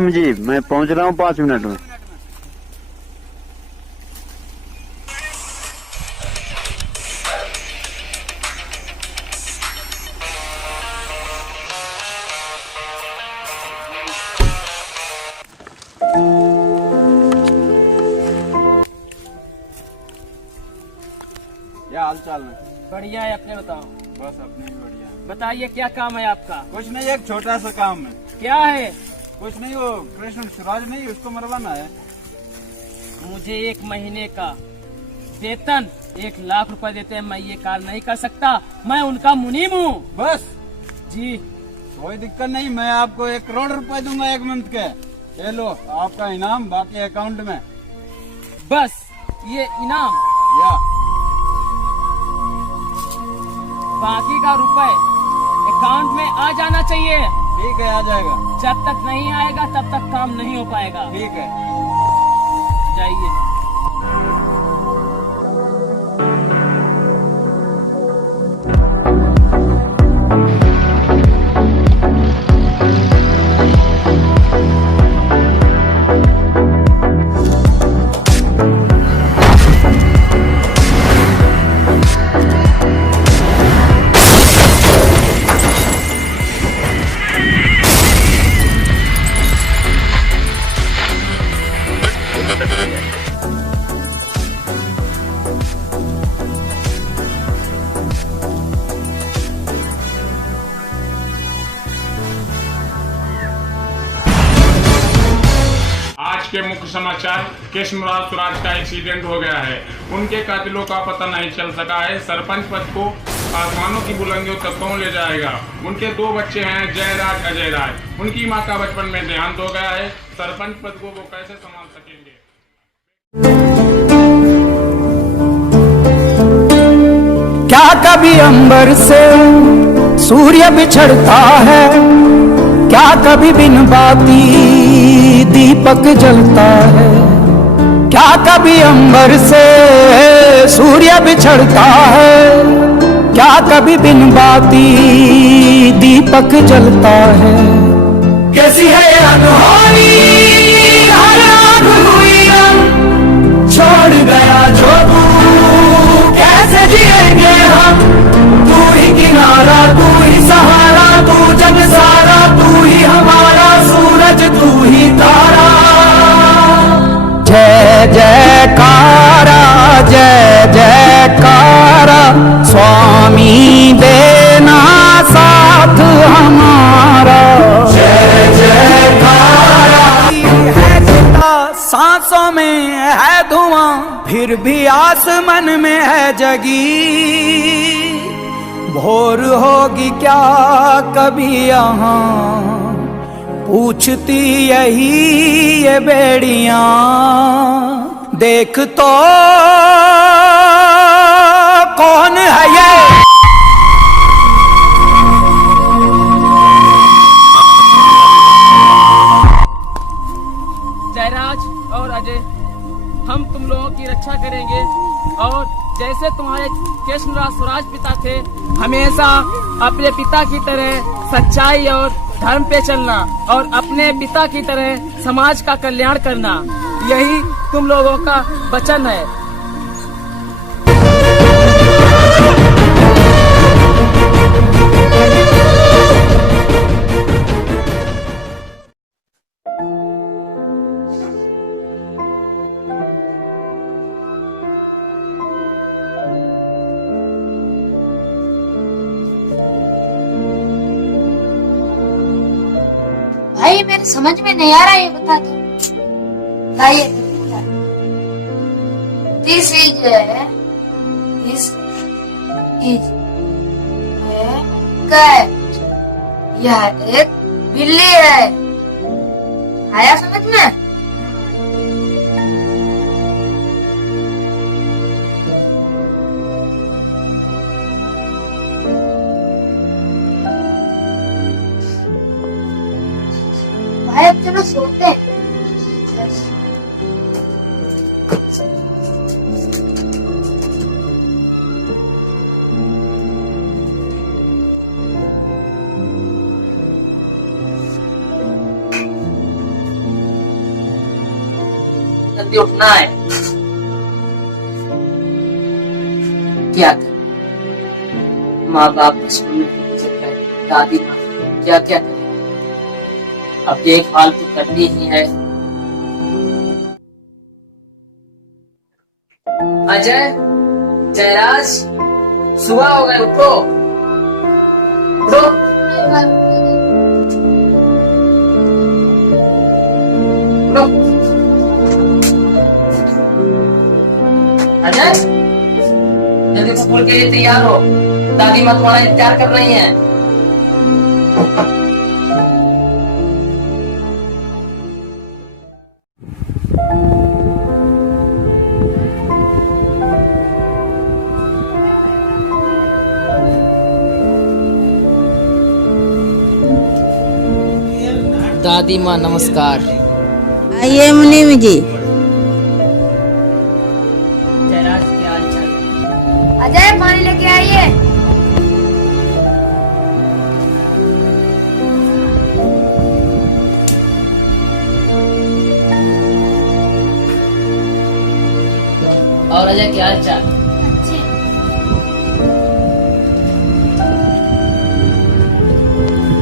रहीम जी, मैं पहुंच रहा हूँ 5 मिनट में। क्या हाल चाल है? बढ़िया है, अपने बताओ। बस अपने भी बढ़िया है। बताइए क्या काम है आपका? कुछ नहीं, एक छोटा सा काम है। क्या है? कुछ नहीं, वो कृष्ण सूरज नहीं, उसको मरवाना है। मुझे 1 महीने का वेतन 1 लाख रुपए देते हैं, मैं ये कार्य नहीं कर सकता। मैं उनका मुनीम हूँ। बस जी। कोई दिक्कत नहीं, मैं आपको 1 करोड़ रुपए दूंगा 1 मंथ के। ये लो आपका इनाम, बाकी अकाउंट में। बस ये इनाम? या बाकी का रुपए अकाउंट में आ जाना चाहिए। ठीक है, आ जाएगा। जब तक नहीं आएगा तब तक काम नहीं हो पाएगा। ठीक है, जाइए। आज के मुख्य समाचार। कृष्णराज स्वराज का एक्सीडेंट हो गया है। उनके कातिलों का पता नहीं चल सका है। सरपंच पद को आसमानों की बुलंदियों तक कौन ले जाएगा? उनके 2 बच्चे हैं, जयराज, अजय राज। उनकी मां का बचपन में देहांत हो गया है। सरपंच पद को वो कैसे संभाल सकेंगे? क्या कभी अंबर से सूर्य बिछड़ता है? क्या कभी बिन बाती दीपक जलता है? क्या कभी अंबर से सूर्य बिछड़ता है? क्या कभी बिन बाती दीपक जलता है? कैसी है ये अनहोनी, हर आँख हुई रंग, छोड़ गया जो तू, कैसे जिएंगे हम? तू ही किनारा, तू ही सहारा, तू जग सारा, तू ही हमारा सूरज, तू ही तारा। जय जयकारा, जय जयकारा, स्वामी देना साथ हमारा। जय जयकारा। है जिंदा सांसों में है धुआं, फिर भी आसमान में है जगी। भोर होगी क्या कभी यहाँ, पूछती यही ये बेड़ियां। देख तो कौन है ये? जयराज और अजय, हम तुम लोगों की रक्षा करेंगे और जैसे तुम्हारे कृष्णराज स्वराज पिता थे, हमेशा अपने पिता की तरह सच्चाई और धर्म पे चलना और अपने पिता की तरह समाज का कल्याण करना, यही तुम लोगों का वचन है। भाई मेरे समझ में नहीं आ रहा, ये बता दो। लाइए, दिस इज कैट। यह एक बिल्ली है। आया समझ में? भाई अब चलो सोते हैं। जल्दी उठना है। क्या करें, माँ बाप की स्कूल में गुजर गए, दादी माँ क्या क्या करें, अब देखभाल तो करनी ही है। अजय, जयराज, सुबह हो गए, उठो उठो। उठो। अजय, जल्दी स्कूल के लिए तैयार हो, दादी माँ तुम्हारा इंतजार कर रही हैं। दादी माँ नमस्कार। आइए मुनीम जी। जयराज क्या हाल चाल? अजय पानी लेके आइए। और अजय क्या हाल चाल? अच्छे।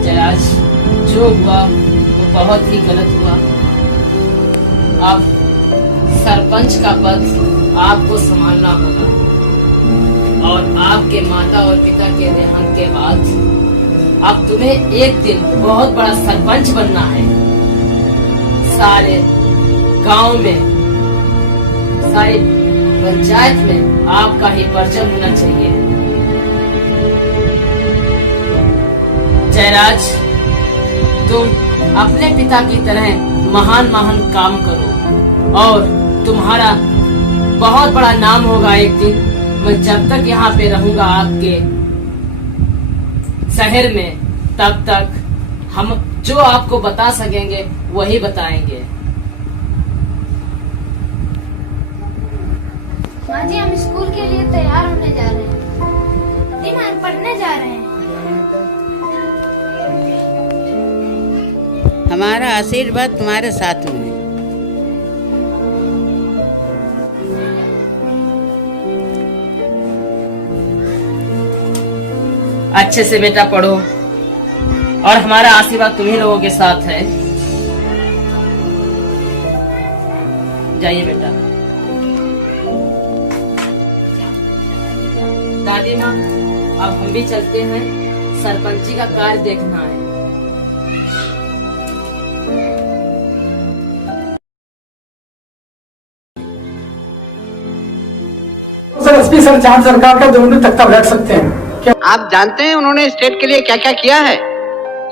जयराज, जो हुआ वो बहुत ही गलत हुआ। अब सरपंच का पद आपको संभालना होगा और आपके माता और पिता के देहांत के बाद अब तुम्हें एक दिन बहुत बड़ा सरपंच बनना है। सारे गांव में, सारी पंचायत में आपका ही परचम होना चाहिए। जयराज, तुम अपने पिता की तरह महान महान काम करो और तुम्हारा बहुत बड़ा नाम होगा एक दिन। मैं जब तक यहाँ पे रहूंगा आपके शहर में, तब तक हम जो आपको बता सकेंगे वही बताएंगे। माँ जी, हम स्कूल के लिए तैयार होने जा रहे हैं। दिन हम पढ़ने जा रहे हैं। हमारा आशीर्वाद तुम्हारे साथ में है। अच्छे से बेटा पढ़ो और हमारा आशीर्वाद तुम्ही लोगों के साथ है। जाइए बेटा। दादी माँ, अब हम भी चलते हैं, सरपंची का कार्य देखना है। सर एसपी सर, जहाँ सरकार का 2 मिनट तख्ता बैठ सकते हैं क्या? आप जानते हैं उन्होंने स्टेट के लिए क्या क्या किया है?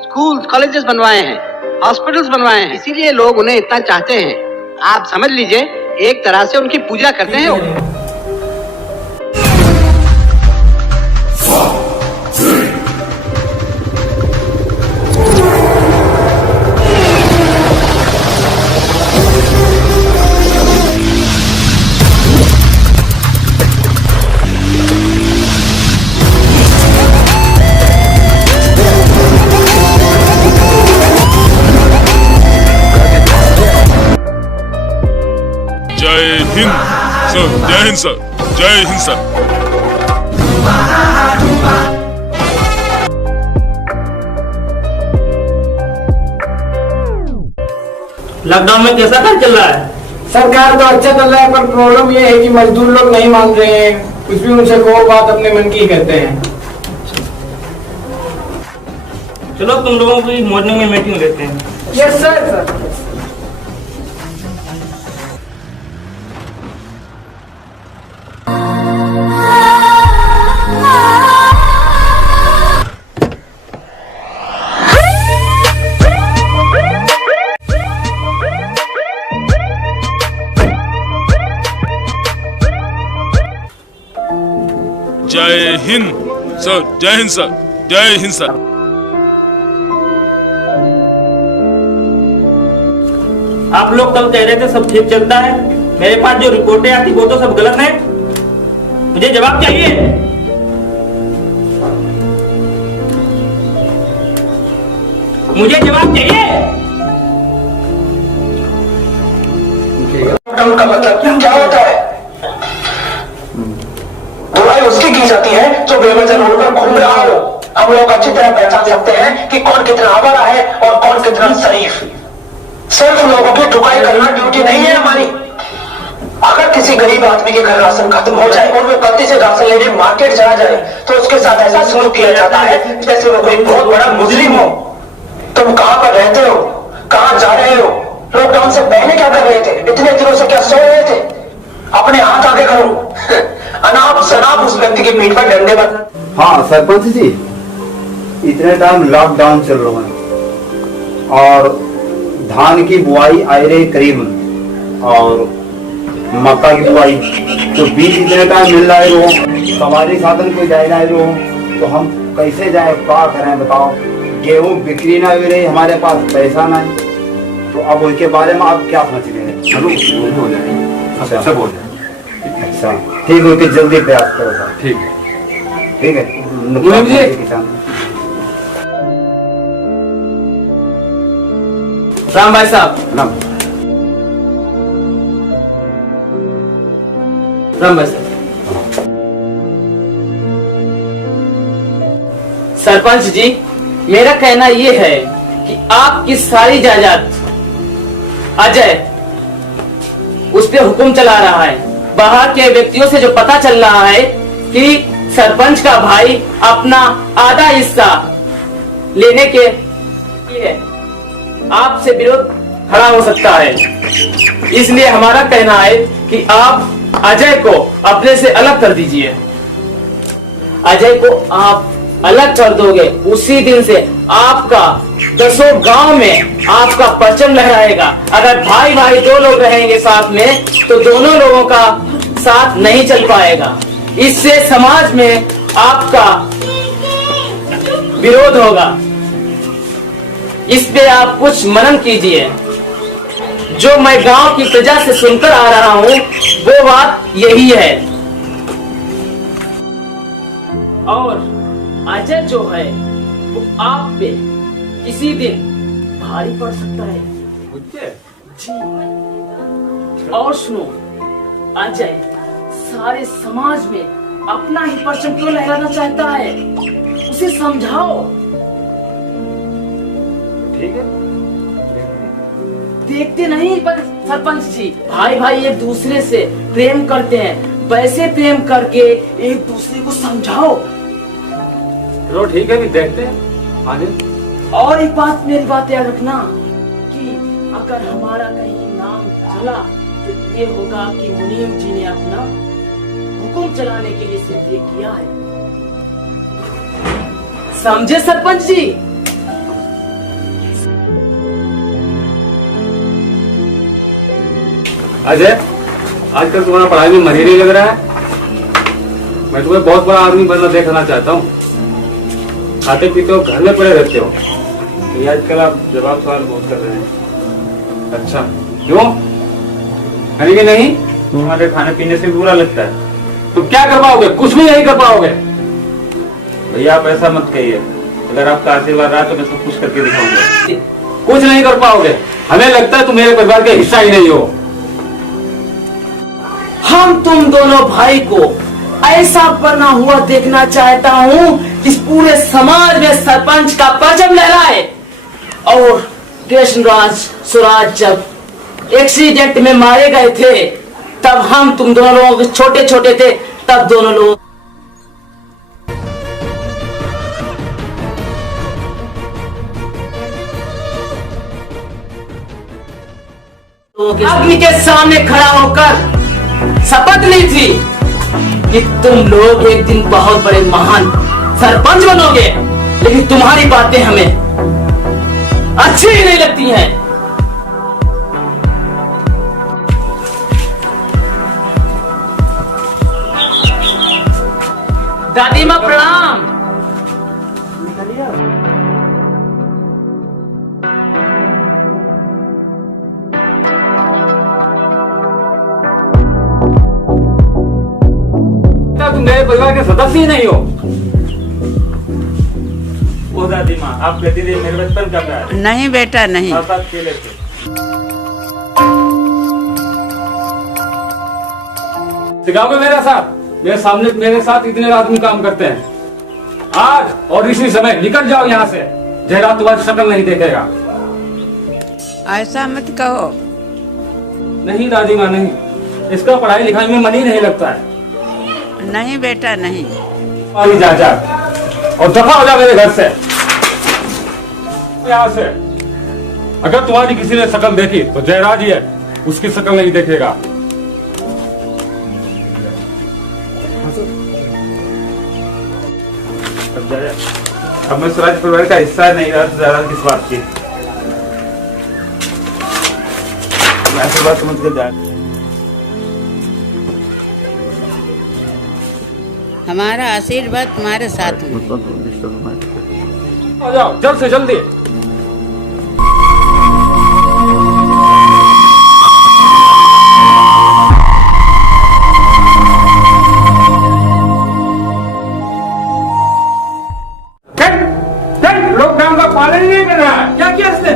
स्कूल कॉलेजेस बनवाए हैं, हॉस्पिटल्स बनवाए हैं, इसीलिए लोग उन्हें इतना चाहते हैं। आप समझ लीजिए, एक तरह से उनकी पूजा करते हैं। जय हिंद सर, जय हिंद सर, जय हिंद सर। लॉकडाउन में कैसा काम चल रहा है? सरकार तो अच्छा चल रहा है, पर प्रॉब्लम ये है कि मजदूर लोग नहीं मान रहे हैं। कुछ भी उनसे कहो, बात अपने मन की कहते हैं। चलो तुम लोगों की मॉर्निंग में मीटिंग लेते हैं। Yes sir. जय हिंद सर, जय हिंद सर, जय हिंद सर। आप लोग कल कह रहे थे सब ठीक चलता है, मेरे पास जो रिपोर्टें आती वो तो सब गलत है। मुझे जवाब चाहिए। मुझे जवाब चाहिए। लॉकडाउन का मतलब क्या होता है? बुराई उसकी की जाती है जो बेवजह रोड पर घूम रहा हो। हम लोग अच्छी तरह पहचान सकते हैं कि कौन कितना आवारा है और कौन कितना शरीफ। सिर्फ लोगों की ठुकाई करना ड्यूटी नहीं है हमारी। अगर किसी गरीब आदमी के घर राशन खत्म हो जाए और वो गलती से राशन लेने मार्केट चला जाए तो उसके साथ ऐसा सलूक किया जाता है जैसे वो कोई बहुत बड़ा मुजरिम हो। तुम कहां पर रहते हो, कहां जा रहे हो, लॉकडाउन से पहले क्या कर रहे थे, इतने दिनों से क्या सो रहे थे? अपने हाथ आगे करो। अनाप शनाप उस व्यक्ति की पीठ पर डंडे बन। हाँ सरपंच जी, इतने टाइम लॉकडाउन चल रहा है और धान की बुआई आए रही करीब और मक्का की बुआई तो बीज इतने टाइम मिल रहा है वो सवारी साधन कोई जाए रहा है वो तो हम कैसे जाए, क्या करें बताओ। गेहूं बिक्री ना हो रही, हमारे पास पैसा नहीं, तो अब उसके बारे में आप क्या सोच रहे हैं? चलो हो जाएगा, सब हो जाएगा। अच्छा ठीक है, कि जल्दी प्रयास करो सर। ठीक है, ठीक है किसान। राम भाई साहब, राम भाई साहब। सरपंच जी, मेरा कहना यह है कि आपकी सारी जायदाद अजय उस पे हुक्म चला रहा है। बाहर के व्यक्तियों से जो पता चल रहा है कि सरपंच का भाई अपना आधा हिस्सा लेने के लिए आपसे विरोध खड़ा हो सकता है। इसलिए हमारा कहना है कि आप अजय को अपने से अलग कर दीजिए। अजय को आप अलग कर दोगे, उसी दिन से आपका 10 गांव में आपका परचम लहराएगा। अगर भाई भाई दो लोग रहेंगे साथ में तो दोनों लोगों का साथ नहीं चल पाएगा। इससे समाज में आपका विरोध होगा। इस पे आप कुछ मनन कीजिए। जो मैं गांव की प्रजा से सुनकर आ रहा हूं वो बात यही है। और अजय जो है वो आप पे किसी दिन भारी पड़ सकता है जी। और सुनो, अजय सारे समाज में अपना ही परचम क्यों लहराना चाहता है, उसे समझाओ। ठीक है, देखते नहीं पर सरपंच जी, भाई भाई एक दूसरे से प्रेम करते हैं, वैसे प्रेम करके एक दूसरे को समझाओ। चलो ठीक है, भी देखते हैं आगे। और एक बात, मेरी बात याद रखना कि अगर हमारा कहीं नाम चला तो ये होगा कि मुनीम जी ने अपना हुक्म चलाने के लिए सिर्फ ये किया है। समझे सरपंच जी? अजय, आजकल तुम्हारा पढ़ाई में मन ही नहीं लग रहा है। मैं तुम्हें बहुत बड़ा आदमी बनना देखना चाहता हूँ। खाते पीते हो, घर में पड़े रहते हो, ये आजकल आप जवाब सवाल बहुत कर रहे हैं। अच्छा क्यों? करेंगे नहीं? तुम्हारे खाने पीने से बुरा लगता है। तुम क्या कर पाओगे? कुछ भी नहीं कर पाओगे। भैया आप ऐसा मत कहिए, अगर आपका आशीर्वाद रहा तो मैं सब कुछ करके दिखाऊंगा। कुछ नहीं कर पाओगे। हमें लगता है तुम मेरे परिवार का हिस्सा ही नहीं हो। हम तुम दोनों भाई को ऐसा बना हुआ देखना चाहता हूँ कि पूरे समाज में सरपंच का परचम लहराए। और कृष्णराज स्वराज जब एक्सीडेंट में मारे गए थे तब हम तुम दोनों लोग छोटे छोटे थे, तब दोनों लोग अग्नि के सामने खड़ा होकर शपथ ली थी कि तुम लोग एक दिन बहुत बड़े महान सरपंच बनोगे। लेकिन तुम्हारी बातें हमें अच्छी ही नहीं लगती हैं। दादी माँ प्रणाम। तुम मेरे परिवार के सदस्य ही नहीं हो। ओ दादी माँ, आप कहती थी मेरे बचपन का प्यार। नहीं बेटा नहीं। साथ खेले थे। सिखाओगे मेरे साथ? मेरे साथ इतने आदमी काम करते हैं। आज और इसी समय निकल जाओ यहाँ से। जयराज तुम्हारी शक्ल नहीं देखेगा। ऐसा मत कहो। नहीं दादी माँ नहीं, इसका पढ़ाई लिखाई में मन ही नहीं लगता है। नहीं बेटा नहीं। अभी जा और दफा हो जा मेरे घर से, यहाँ से। अगर तुम्हारी किसी ने शक्ल देखी तो जयराज ही है, उसकी शक्ल नहीं देखेगा। अब मैं स्वराज परिवार का हिस्सा नहीं रहा तो जयराज किस बात की? मैं तो बात समझ के जा। हमारा आशीर्वाद तुम्हारे साथ में। आ जाओ जल्द से जल्दी। लॉकडाउन का पालन नहीं कर रहा है। क्या किया इसने?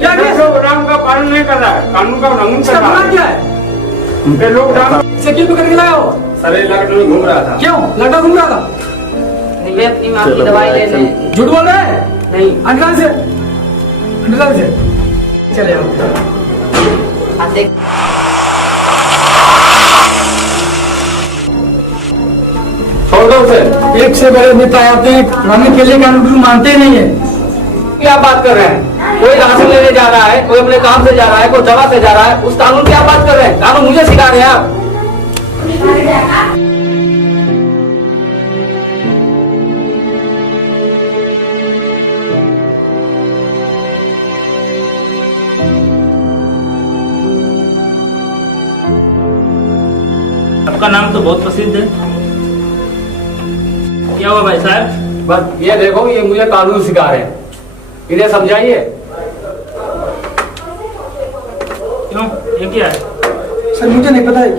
क्या किया? लॉकडाउन का पालन नहीं कर रहा है, कानून का उल्लंघन कर रहा है। क्या है? लॉकडाउन इसे क्यों पकड़ के लाया हो? सर लॉकडाउन में घूम रहा था। क्यों लड़का घूम रहा था? मैं अपनी माँ की दवाई लेने। झूठ बोल रहा है? नहीं। अंडरलाइन से चले आओ। देख छोड़ दो उसे। एक से बड़े नेता आते हैं, लड़ने के लिए कानून मानते ही नहीं है। क्या बात कर रहे हैं? कोई राशन लेने जा रहा है, कोई अपने काम से जा रहा है, कोई दवा से जा रहा है, उस कानून की क्या बात कर रहे हैं? कानून मुझे सिखा रहे हैं आप। आपका नाम तो बहुत प्रसिद्ध है। क्या हुआ भाई साहब? बस ये देखो, ये मुझे कानून सिखा रहे हैं, इन्हें समझाइए। क्यों, ये क्या है? सर मुझे नहीं पता है।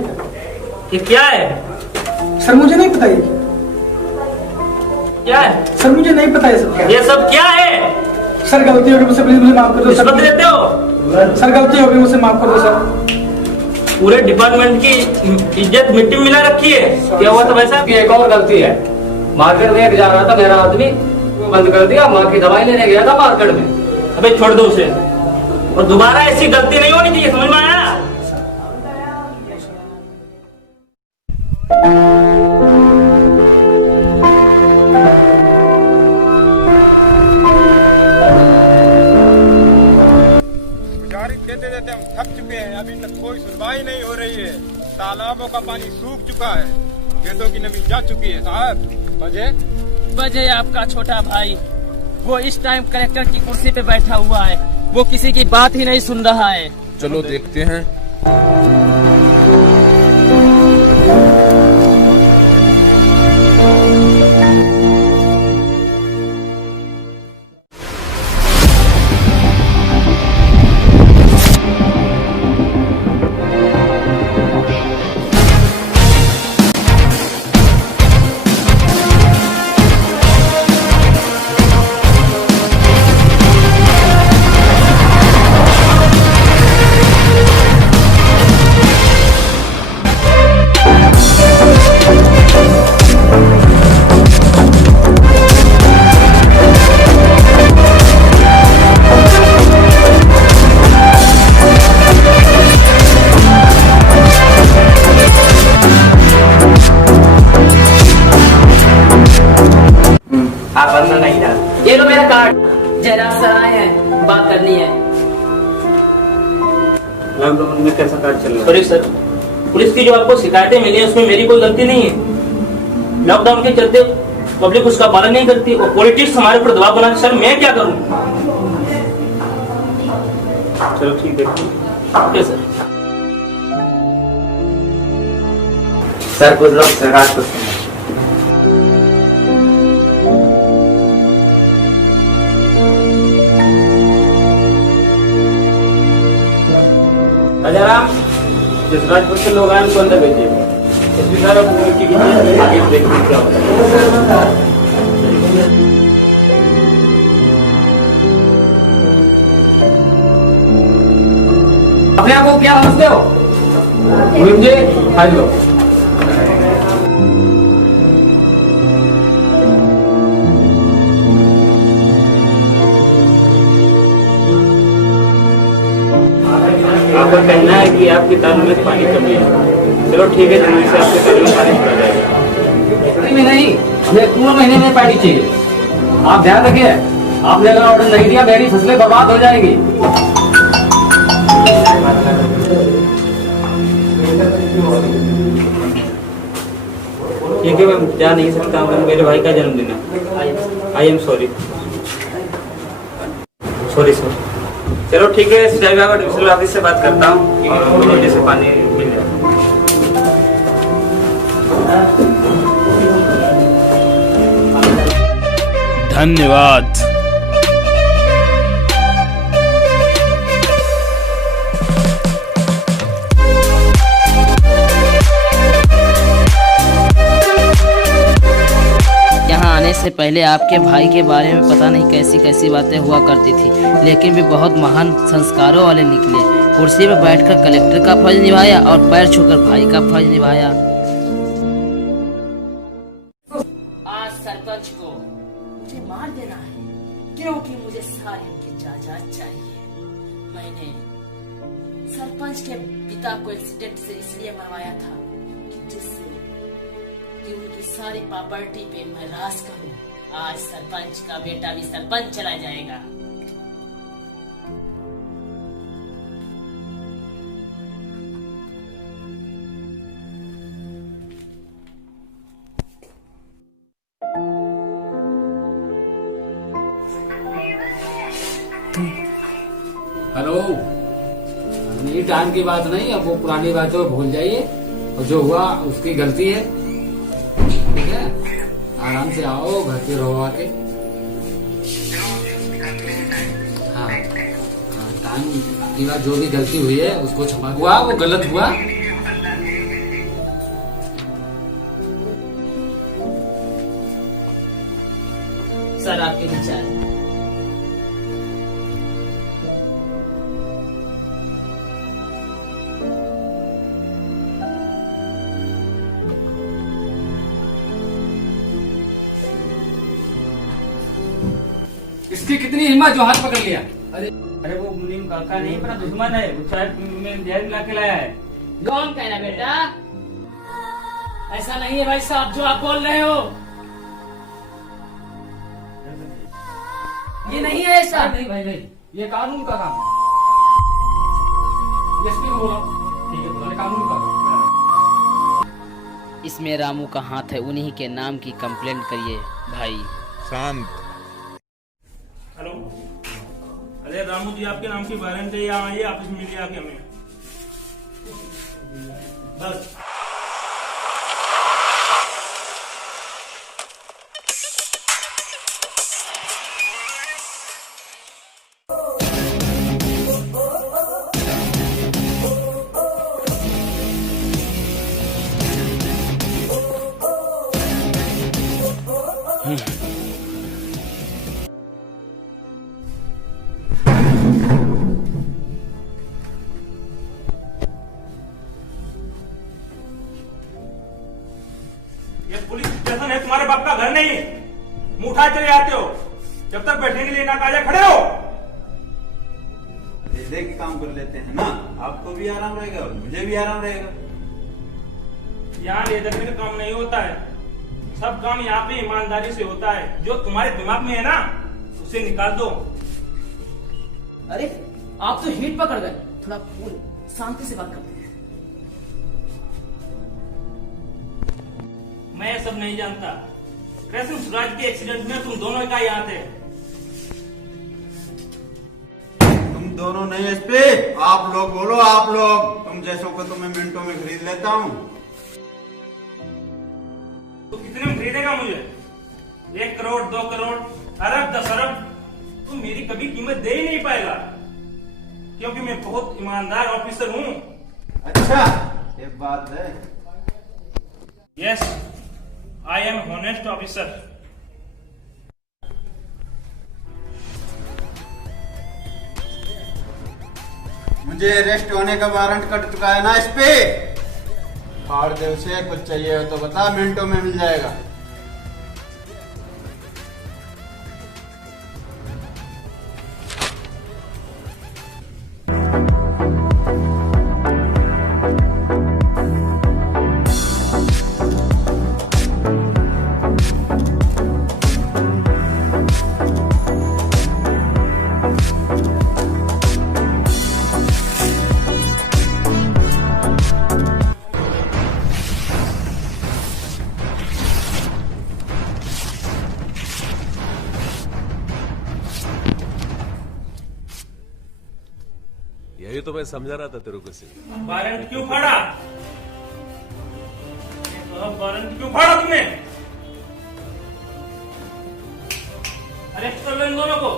ये क्या है? सर मुझे नहीं पता है। क्या है? सर मुझे नहीं पता है सब। ये सब क्या है? सर गलती हो गई मुझसे, प्लीज मुझे माफ कर दो। रिश्वत लेते हो? सर गलती हो गई मुझसे, माफ कर दो सर। पूरे डिपार्टमेंट की इज्जत मिट्टी में मिला रखी है। क्या हुआ था भाई साहब? एक और गलती है, मार्केट में एक जा रहा था मेरा आदमी, वो बंद कर दिया। माँ की दवाई लेने गया था मार्केट में। अबे छोड़ दो उसे, और दोबारा ऐसी गलती नहीं होनी चाहिए, समझ में आया? देते देते हम थक चुके हैं, अभी तक कोई सुनवाई नहीं हो रही है। तालाबों का पानी सूख चुका है, खेतों की नमी जा चुकी है। साहब वजह आपका छोटा भाई, वो इस टाइम कलेक्टर की कुर्सी पे बैठा हुआ है, वो किसी की बात ही नहीं सुन रहा है। चलो देखते हैं। ये लो मेरा कार्ड, जयराज सर आए हैं, बात करनी है। लॉकडाउन में कैसा कार्ड चल रहा है? सॉरी सर, पुलिस की जो आपको शिकायतें मिली है उसमें मेरी कोई गलती नहीं है। लॉकडाउन के चलते पब्लिक उसका पालन नहीं करती और पॉलिटिक्स हमारे ऊपर दबाव बनाते। सर मैं क्या करूं? चलो ठीक है। Okay sir. सर कुछ लोग सरकार को राजाराम, जिस राजपुर से लोग आए उनको अंदर भेजिए। इसकी सारा की आगे देखिए क्या होता है। अपने आप को क्या समझते हो? मुझे हाँ लो आपकी तालों में पानी कमी है। चलो ठीक है, जल्दी से आपके तालों में पानी छोड़ा जाएगा। में नहीं, हमें 2 महीने में पानी चाहिए। आप ध्यान रखिए, आपने अगर ऑर्डर नहीं दिया मेरी फसलें बर्बाद हो जाएंगी। ठीक है, मैं जा नहीं सकता हूँ, मेरे भाई का जन्मदिन है। I am sorry sir. चलो ठीक है, सिंचाई विभाग डिविजनल ऑफिस से बात करता हूँ और जल्दी से पानी मिल जाए। धन्यवाद। यहाँ आने से पहले आपके भाई के बारे में पता नहीं कैसी कैसी बातें हुआ करती थी, लेकिन वे बहुत महान संस्कारों वाले निकले। कुर्सी पर बैठकर कलेक्टर का फर्ज निभाया और पैर छूकर भाई का फर्ज निभाया। आज सरपंच को मुझे मार देना है, क्योंकि मुझे सारी उनकी जायदाद चाहिए। मैंने सरपंच के पिता को एक्सीडेंट से इसलिए मरवाया था जिससे कि उनकी सारी प्रॉपर्टी पे मैं राज करूं। आज सरपंच का बेटा भी सरपंच चला जाएगा। हेलो, नई टाइम की बात नहीं, अब वो पुरानी बातों को भूल जाइए और जो हुआ उसकी गलती है, ठीक है? आराम से आओ, घर पे रहो आके। हाँ, टाइम की बात, जो भी गलती हुई है उसको क्षमा। हुआ वो गलत हुआ। सर आपके लिए चाय। इसकी कितनी हिम्मत जो हाथ पकड़ लिया। अरे वो मुनीम काका नहीं, मेरा दुश्मन है, वो चाय में जहर मिला के लाया है। कौन कह रहा बेटा? ऐसा नहीं है भाई साहब जो आप बोल रहे हो, ये नहीं है ऐसा। नहीं भाई नहीं, ये कानून का काम है। एसपी को बोलो। ठीक है, बोला कानून का काम। इसमें रामू का हाथ है, उन्हीं के नाम की कंप्लेंट करिए भाई। शांत। हेलो, अरे रामू जी आपके नाम की वारंट है, यहाँ आइए ऑफिस में मिलिए आके हमें बस। ये पुलिस स्टेशन है, तुम्हारे बाप का घर नहीं। मुंह उठा चले आते हो, जब तक बैठने के लिए ना कहा खड़े हो। दे के काम कर लेते हैं ना, आपको भी आराम रहेगा और मुझे भी आराम रहेगा। यहाँ ले देखने का काम नहीं होता है, सब काम यहाँ पे ईमानदारी से होता है। जो तुम्हारे दिमाग में है ना, उसे निकाल दो। अरे आप तो हीट पकड़ गए, थोड़ा कूल शांति से बात करते हैं। मैं ये सब नहीं जानता। कृष्ण स्वराज के एक्सीडेंट में तुम दोनों का ही हाथ है। तुम दोनों नहीं एसपी, आप लोग बोलो, आप लोग। तुम जैसों को तो मैं मिनटों में खरीद लेता हूँ। तो कितने में खरीदेगा मुझे? 1 करोड़, 2 करोड़, अरब, 10 अरब? तुम मेरी कभी कीमत दे ही नहीं पाएगा, क्योंकि मैं बहुत ईमानदार ऑफिसर हूँ। अच्छा, ये बात है। Yes, I am honest officer. मुझे अरेस्ट होने का वारंट कट चुका है ना एसपी। फाड़ दे उसे, कुछ चाहिए हो तो बता, मिनटों में मिल जाएगा। तो मैं समझा रहा था तेरे को सिर्फ। वारंट क्यों फाड़ा? वारंट क्यों फाड़ा तुमने? अरेस्ट कर लो इन दोनों को।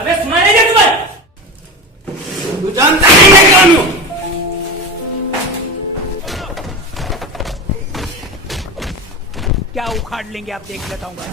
अबे सुनाई नहीं तुम्हें? तू जानता नहीं है कौन हूं? क्या उखाड़ लेंगे आप, देख लेता हूँ मैं।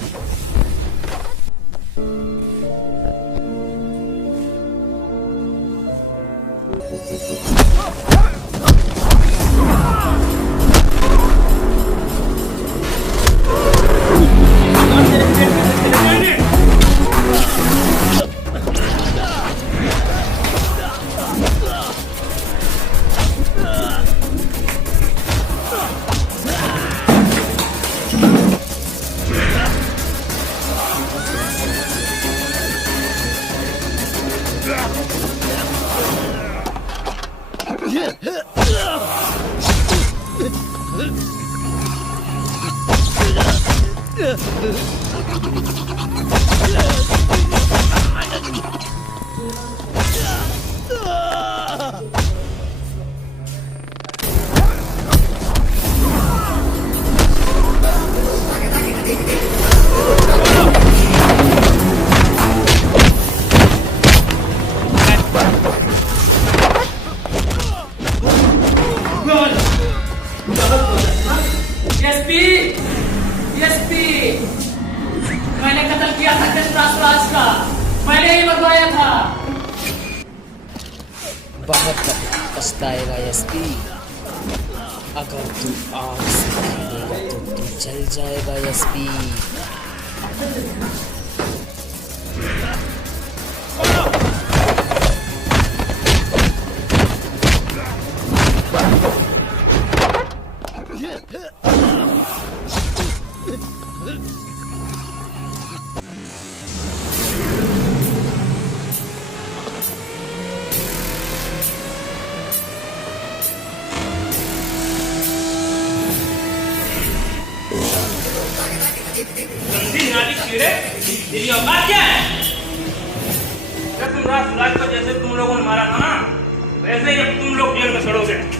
मैंने कत्ल किया था कृष्णदास राज का, मैंने ही मरवाया था। बहुत पछताएगा एसपी, अगर तू आग से खेलेगा तो तू जल जाएगा एसपी। तेरी औकात क्या है? कृष्णदास राज को जैसे तुम लोगों ने मारा था ना, वैसे ही अब तुम लोग जेल में सड़ोगे।